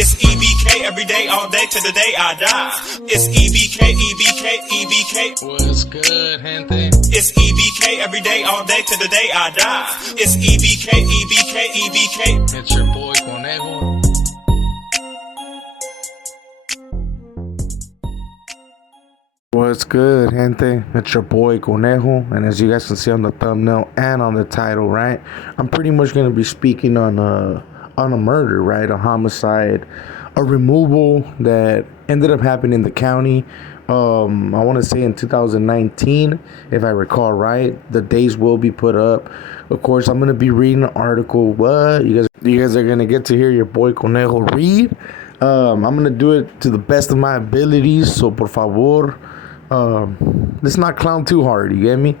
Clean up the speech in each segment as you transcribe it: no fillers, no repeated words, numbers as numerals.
It's E.B.K every day, all day, to the day I die. It's E.B.K, E.B.K, E.B.K. What's good, gente? It's E.B.K every day, all day, to the day I die. It's E.B.K, E.B.K, E.B.K. It's your boy Conejo. What's good, gente? It's your boy Conejo, and as you guys can see on the thumbnail and on the title, right, I'm pretty much going to be speaking on a murder, right, a homicide, a removal that ended up happening in the county. I want to say in 2019, if I recall right. The days will be put up. Of course, I'm going to be reading an article. What you guys are going to get to hear your boy Conejo read. I'm going to do it to the best of my abilities, so por favor, let's not clown too hard, you get me?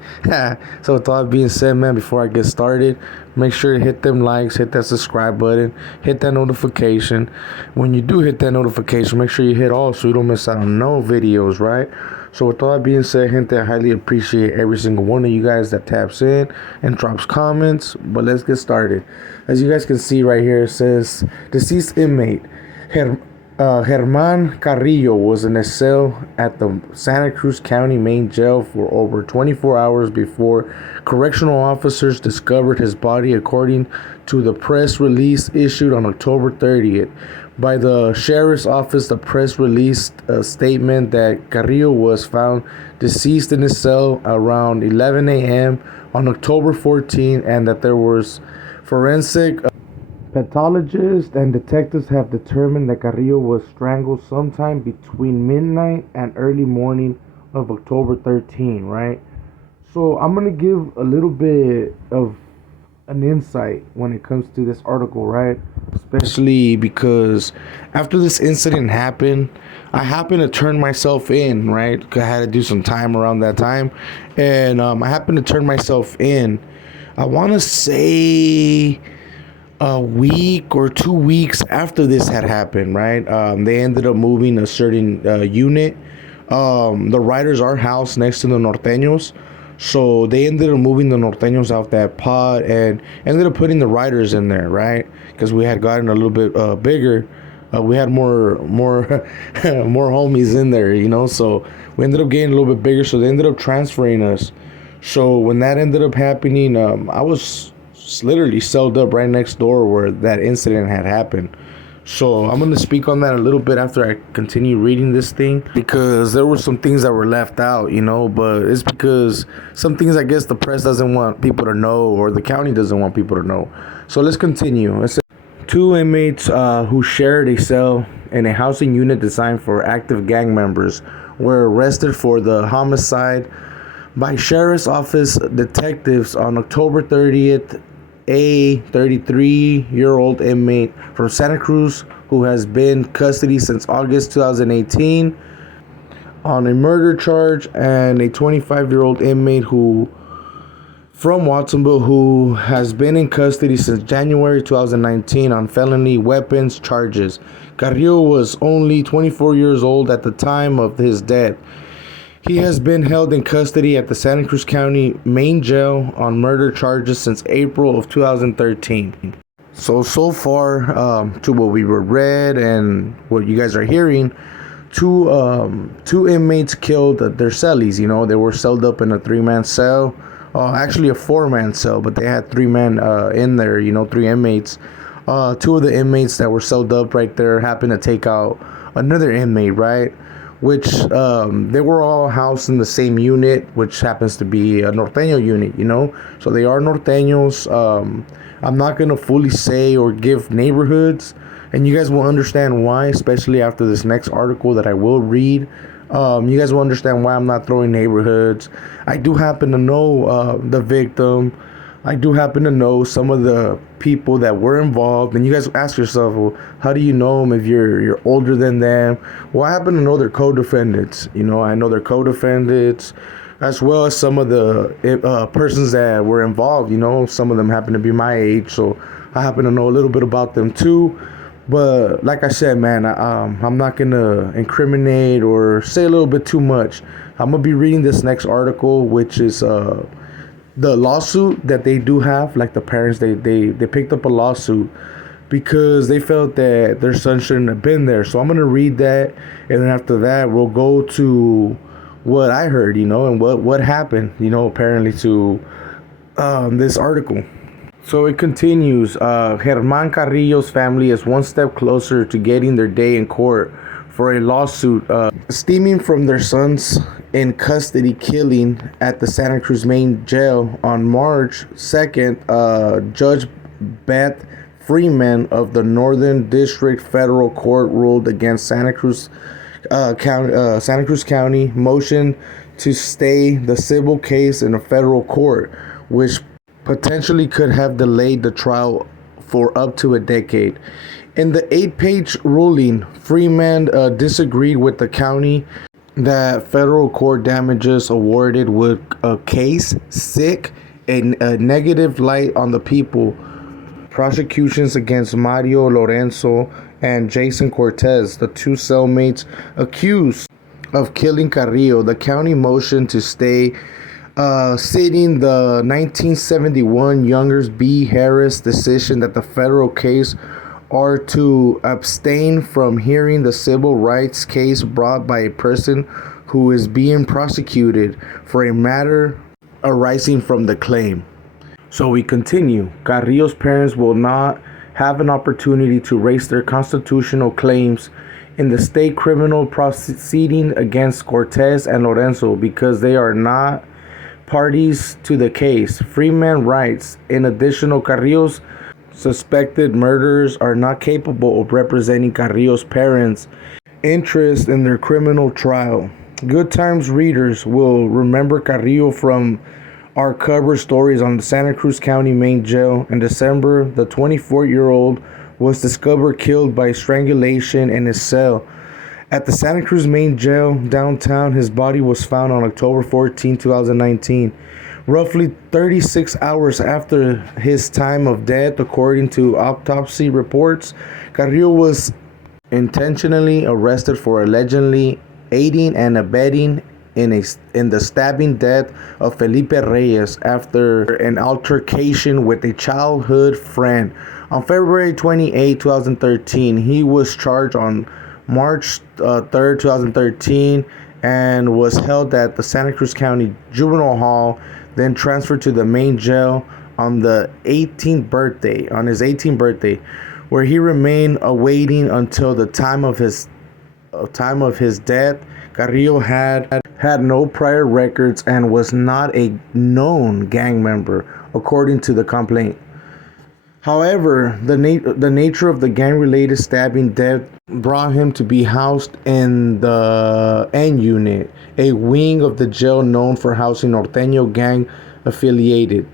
So with all that being said, man, before I get started, make sure to hit them likes, hit that subscribe button, hit that notification. When you do hit that notification, make sure you hit all so you don't miss out on no videos, right? So with all that being said, gente, I highly appreciate every single one of you guys that taps in and drops comments. But let's get started. As you guys can see right here, it says deceased inmate Germán Carrillo was in a cell at the Santa Cruz County main jail for over 24 hours before correctional officers discovered his body, according to the press release issued on October 30th. By the sheriff's office, the press released a statement that Carrillo was found deceased in his cell around 11 a.m. on October 14th, and that there was forensic pathologists and detectives have determined that Carrillo was strangled sometime between midnight and early morning of October 13, right? So I'm going to give a little bit of an insight when it comes to this article, right? Especially because after this incident happened, I happened to turn myself in, right? I had to do some time around that time. And I happened to turn myself in, I want to say a week or 2 weeks after this had happened, right? They ended up moving a certain unit. The writers are housed next to the Norteños, so they ended up moving the Norteños out that pod and ended up putting the writers in there, right? Because we had gotten a little bit bigger. We had more more homies in there, you know. So we ended up getting a little bit bigger. So they ended up transferring us. So when that ended up happening, I was literally celled up right next door where that incident had happened. So I'm going to speak on that a little bit after I continue reading this thing, because there were some things that were left out, you know, but it's because some things I guess the press doesn't want people to know, or the county doesn't want people to know. So let's continue. It says, 2 inmates who shared a cell in a housing unit designed for active gang members were arrested for the homicide by sheriff's office detectives on October 30th. A 33-year-old inmate from Santa Cruz who has been in custody since August 2018 on a murder charge, and a 25-year-old inmate from Watsonville who has been in custody since January 2019 on felony weapons charges. Carrillo was only 24 years old at the time of his death. He has been held in custody at the Santa Cruz County main jail on murder charges since April of 2013. So far, to what we were read and what you guys are hearing, two inmates killed their cellies. You know, they were celled up in a 3-man cell. Actually a 4-man cell, but they had 3 men in there, you know, 3 inmates. 2 of the inmates that were celled up right there happened to take out another inmate, right? Which they were all housed in the same unit, which happens to be a Norteño unit, you know. So they are Norteños. I'm not going to fully say or give neighborhoods, and you guys will understand why, especially after this next article that I will read. You guys will understand why I'm not throwing neighborhoods. I do happen to know the victim. I do happen to know some of the people that were involved, and you guys ask yourself, well, how do you know them if you're older than them? Well, I happen to know their co-defendants. You know, I know their co-defendants, as well as some of the persons that were involved. You know, some of them happen to be my age, so I happen to know a little bit about them too. But like I said, man, I'm not gonna incriminate or say a little bit too much. I'm gonna be reading this next article, which is the lawsuit that they do have. Like the parents, they picked up a lawsuit because they felt that their son shouldn't have been there. So I'm going to read that, and then after that, we'll go to what I heard, and what happened, apparently to this article. So it continues. Germán Carrillo's family is one step closer to getting their day in court for a lawsuit stemming from their son's in custody killing at the Santa Cruz main jail on March 2nd. Judge Beth Freeman of the Northern District Federal Court ruled against Santa Cruz County motion to stay the civil case in a federal court, which potentially could have delayed the trial for up to a decade. In the 8-page ruling, Freeman disagreed with the county that federal court damages awarded would case sick a negative light on the people. Prosecutions against Mario Lorenzo and Jason Cortez, the two cellmates accused of killing Carrillo. The county motion to stay citing the 1971 Youngers B. Harris decision that the federal case are to abstain from hearing the civil rights case brought by a person who is being prosecuted for a matter arising from the claim. So we continue. Carrillo's parents will not have an opportunity to raise their constitutional claims in the state criminal proceeding against Cortez and Lorenzo because they are not parties to the case. Freeman writes, in addition, Carrillo's suspected murderers are not capable of representing Carrillo's parents' interest in their criminal trial. Good Times readers will remember Carrillo from our cover stories on the Santa Cruz County main jail. In December, the 24-year-old was discovered killed by strangulation in his cell. At the Santa Cruz main jail downtown, his body was found on October 14, 2019. Roughly 36 hours after his time of death, according to autopsy reports, Carrillo was intentionally arrested for allegedly aiding and abetting in the stabbing death of Felipe Reyes after an altercation with a childhood friend. On February 28, 2013, he was charged on March 3rd, 2013, and was held at the Santa Cruz County Juvenile Hall, then transferred to the main jail on his 18th birthday, where he remained awaiting until the time of his death. Carrillo had no prior records and was not a known gang member, according to the complaint. However, the nature of the gang-related stabbing death brought him to be housed in the N Unit, a wing of the jail known for housing Norteño gang affiliated.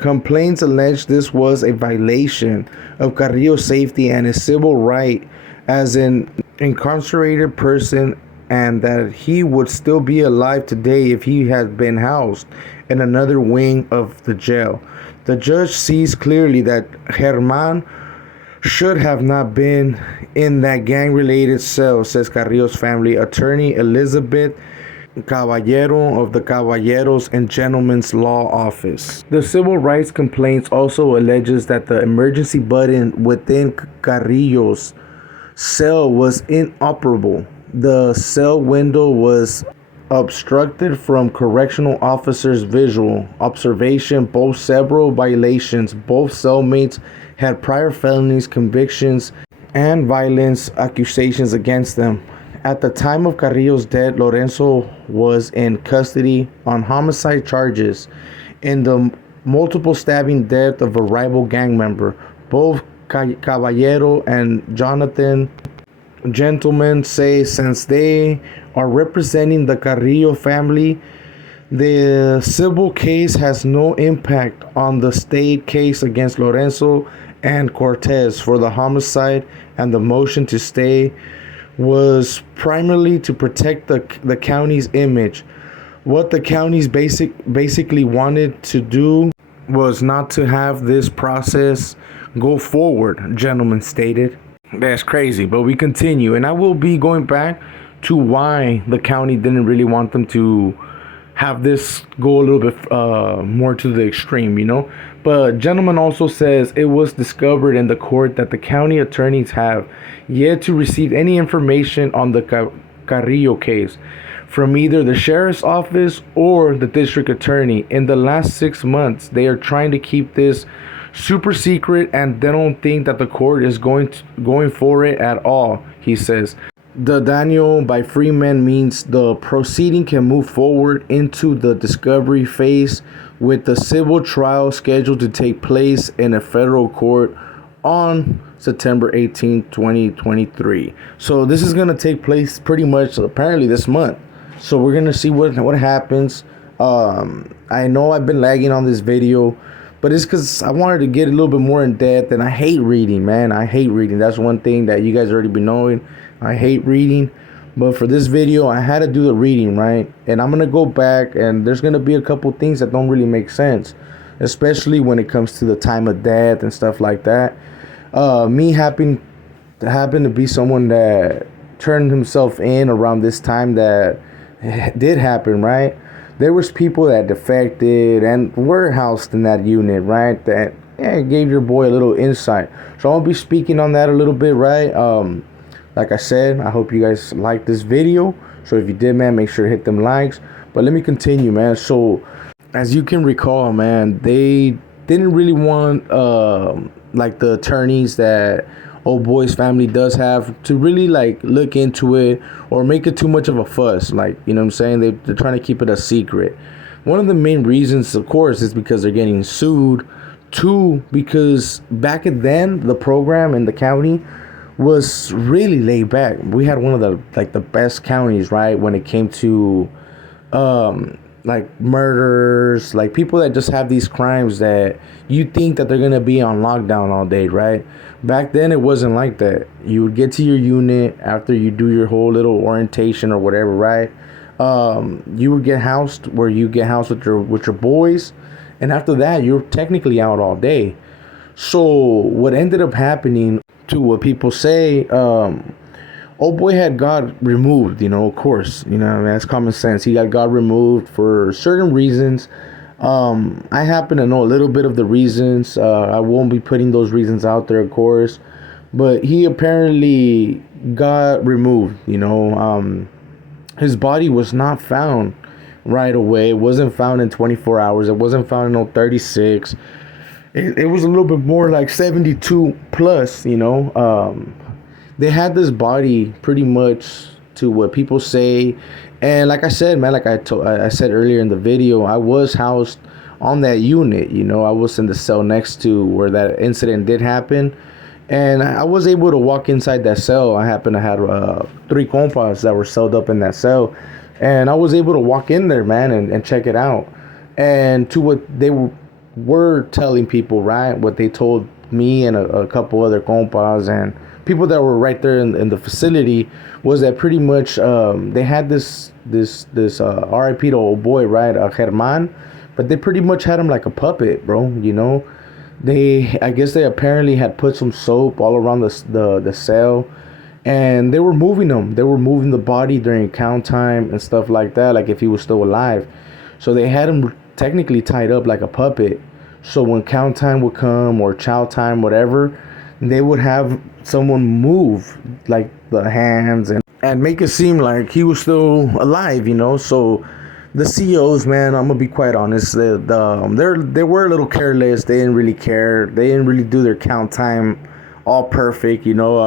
Complaints alleged this was a violation of Carrillo's safety and his civil right as an incarcerated person, and that he would still be alive today if he had been housed in another wing of the jail. The judge sees clearly that Germán should have not been in that gang-related cell, says Carrillo's family attorney Elizabeth Caballero of the Caballeros and Gentlemen's Law Office. The civil rights complaints also alleges that the emergency button within Carrillo's cell was inoperable. The cell window was obstructed from correctional officers' visual observation. Both several violations. Both cellmates had prior felonies, convictions, and violence accusations against them. At the time of Carrillo's death, Lorenzo was in custody on homicide charges in the multiple stabbing death of a rival gang member. Both Caballero and Jonathan Gentlemen say since they are representing the Carrillo family, the civil case has no impact on the state case against Lorenzo and Cortez for the homicide, and the motion to stay was primarily to protect the county's image. What the counties basically wanted to do was not to have this process go forward, gentlemen stated. That's crazy, but we continue, and I will be going back to why the county didn't really want them to have this go a little bit more to the extreme, But gentleman also says it was discovered in the court that the county attorneys have yet to receive any information on the Carrillo case from either the sheriff's office or the district attorney. In the last 6 months, they are trying to keep this super secret, and they don't think that the court is going for it at all, he says. The Daniel by Freeman means the proceeding can move forward into the discovery phase, with the civil trial scheduled to take place in a federal court on September 18, 2023. So this is going to take place pretty much apparently this month. So we're going to see what happens. I know I've been lagging on this video, but it's because I wanted to get a little bit more in depth, and I hate reading, man. I hate reading. That's one thing that you guys already been knowing. I hate reading. But for this video, I had to do the reading, right? And I'm going to go back, and there's going to be a couple things that don't really make sense, especially when it comes to the time of death and stuff like that. Me happen to be someone that turned himself in around this time that did happen, right? There was people that defected and were housed in that unit, right? That gave your boy a little insight. So I'll be speaking on that a little bit, right? Like I said, I hope you guys liked this video. So if you did, man, make sure to hit them likes. But let me continue, man. So as you can recall, man, they didn't really want like the attorneys that old boy's family does have to really like look into it or make it too much of a fuss. Like, you know what I'm saying? They're trying to keep it a secret. One of the main reasons, of course, is because they're getting sued. Two, because back then the program in the county was really laid back. We had one of the best counties, right, when it came to like murders, like people that just have these crimes that you think that they're gonna be on lockdown all day, right? Back then it wasn't like that. You would get to your unit after you do your whole little orientation or whatever, right? You would get housed where you get housed with your boys, and after that you're technically out all day. So what ended up happening, to what people say, old boy had God removed, you know, of course, you know, I mean, that's common sense. He got God removed for certain reasons. I happen to know a little bit of the reasons. I won't be putting those reasons out there, of course, but he apparently got removed, you know. His body was not found right away. It wasn't found in 24 hours. It wasn't found in 36. It was a little bit more like 72 plus, you know. They had this body pretty much to what people say. And like I said, man, like I said earlier in the video, I was housed on that unit, you know. I was in the cell next to where that incident did happen. And I was able to walk inside that cell. I happened to have 3 compas that were celled up in that cell. And I was able to walk in there, man, and check it out. And to what they were telling people, right, what they told me and a couple other compas and people that were right there in the facility, was that pretty much they had this RIP to old boy, right, German, but they pretty much had him like a puppet, bro, you know. I guess they apparently had put some soap all around the cell, and they were moving him. They were moving the body during count time and stuff like that, like if he was still alive. So they had him technically tied up like a puppet. So when count time would come or chow time, whatever, they would have someone move like the hands and make it seem like he was still alive, you know. So the CEOs, man, I'm gonna be quite honest, they were a little careless. They didn't really care. They didn't really do their count time all perfect, you know.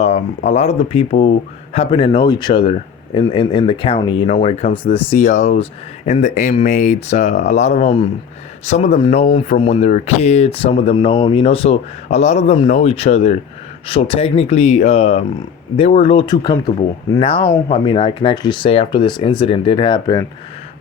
A lot of the people happen to know each other in the county, you know, when it comes to the CEOs and the inmates. A lot of them, some of them know them from when they were kids, some of them know them, you know, so a lot of them know each other. So technically they were a little too comfortable. Now, I mean, I can actually say after this incident did happen,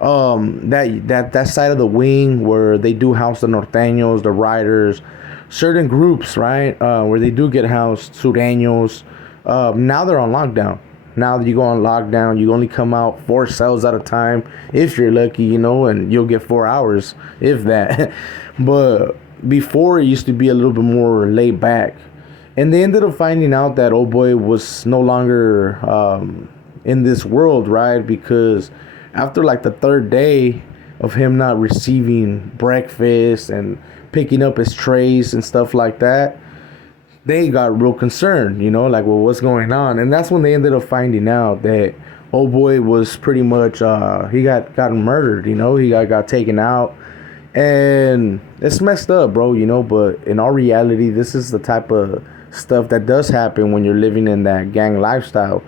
that side of the wing where they do house the Norteños, the riders, certain groups, right, where they do get housed, Sureños, now they're on lockdown. Now that you go on lockdown, you only come out 4 cells at a time, if you're lucky, you know, and you'll get 4 hours, if that. But before, it used to be a little bit more laid back. And they ended up finding out that old boy was no longer in this world, right? Because after like the 3rd day of him not receiving breakfast and picking up his trays and stuff like that, they got real concerned, you know, like, well, what's going on? And that's when they ended up finding out that old boy was pretty much he gotten murdered, you know. He got taken out, and it's messed up, bro, you know. But in all reality, this is the type of stuff that does happen when you're living in that gang lifestyle.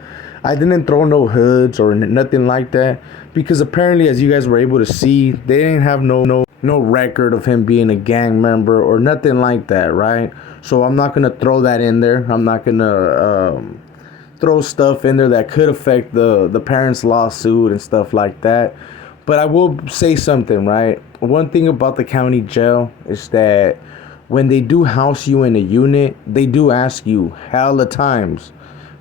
I didn't throw no hoods or nothing like that, because apparently, as you guys were able to see, they didn't have no record of him being a gang member or nothing like that, right? So I'm not gonna throw that in there. I'm not gonna throw stuff in there that could affect the parents' lawsuit and stuff like that. But I will say something, right? One thing about the county jail is that when they do house you in a unit, they do ask you hella times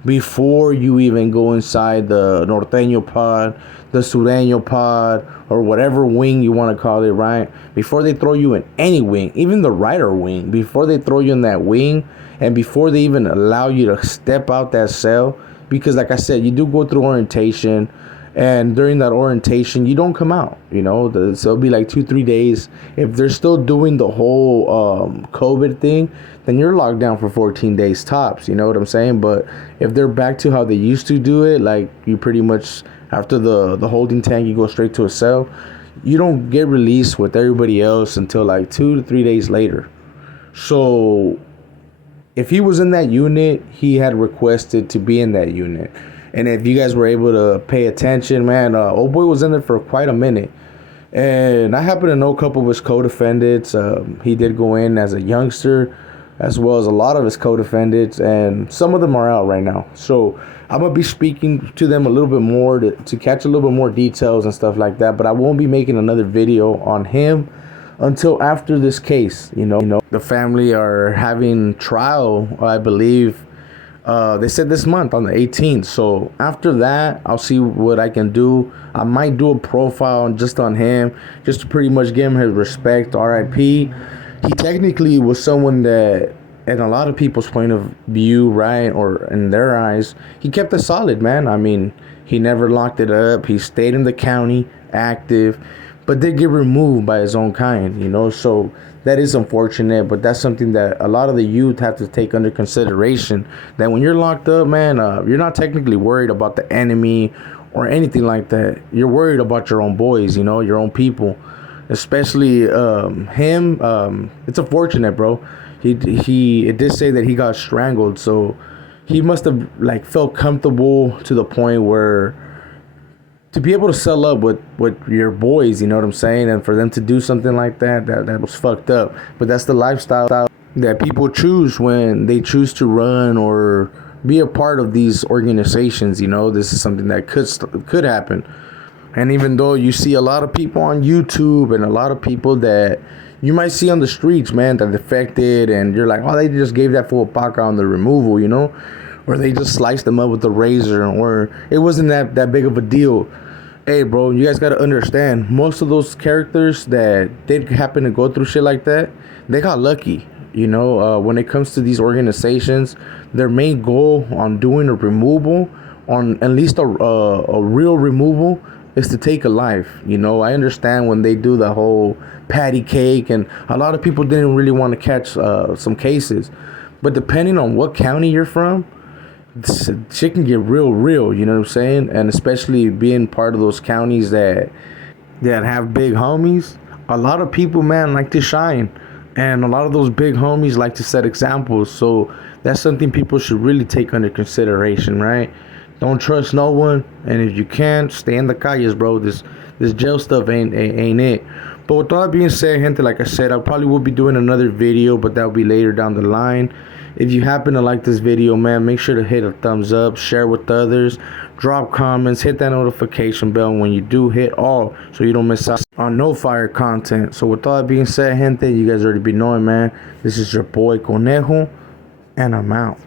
before you even go inside the Norteño pod, the Sureño pod, or whatever wing you want to call it, right? Before they throw you in any wing, even the Rider wing, before they throw you in that wing, and before they even allow you to step out that cell, because like I said, you do go through orientation, and during that orientation, you don't come out, you know. So it'll be like 2-3 days. If they're still doing the whole COVID thing, then you're locked down for 14 days tops, you know what I'm saying? But if they're back to how they used to do it, like you pretty much, after the holding tank, you go straight to a cell, you don't get released with everybody else until like 2 to 3 days later. So if he was in that unit, he had requested to be in that unit. And if you guys were able to pay attention, man, old boy was in there for quite a minute. And I happen to know a couple of his co-defendants. He did go in as a youngster, as well as a lot of his co-defendants, and some of them are out right now. So I'm going to be speaking to them a little bit more to catch a little bit more details and stuff like that. But I won't be making another video on him until after this case. You know, the family are having trial, I believe. They said this month on the 18th. So after that, I'll see what I can do. I might do a profile just on him, just to pretty much give him his respect. R.I.P. He technically was someone that, in a lot of people's point of view, right, or in their eyes, he kept it solid, man. I mean, he never locked it up. He stayed in the county, active, but did get removed by his own kind, you know. So that is unfortunate, but that's something that a lot of the youth have to take under consideration, that when you're locked up, man, you're not technically worried about the enemy or anything like that. You're worried about your own boys, you know, your own people, especially him. It's unfortunate, bro. It did say that he got strangled, so he must have like felt comfortable to the point where to be able to sell up with your boys, you know what I'm saying? And for them to do something like that was fucked up. But that's the lifestyle that people choose when they choose to run or be a part of these organizations, you know. This is something that could happen. And even though you see a lot of people on YouTube and a lot of people that you might see on the streets, man, that defected, and you're like, oh, they just gave that fool E.B.K on the removal, you know? Or they just sliced them up with the razor, or it wasn't that big of a deal. Hey, bro, you guys got to understand, most of those characters that did happen to go through shit like that, they got lucky. You know, when it comes to these organizations, their main goal on doing a removal, on at least a real removal, is to take a life. You know, I understand when they do the whole patty cake, and a lot of people didn't really want to catch some cases. But depending on what county you're from, shit can get real, you know what I'm saying? And especially being part of those counties that have big homies, a lot of people, man, like to shine. And a lot of those big homies like to set examples. So that's something people should really take under consideration, right? Don't trust no one. And if you can, stay in the calles, bro. This jail stuff ain't it. But with all that being said, gente, like I said, I probably will be doing another video, but that'll be later down the line. If you happen to like this video, man, make sure to hit a thumbs up, share with others, drop comments, hit that notification bell when you do hit all, so you don't miss out on no fire content. So with all that being said, gente, you guys already be knowing, man, this is your boy Conejo, and I'm out.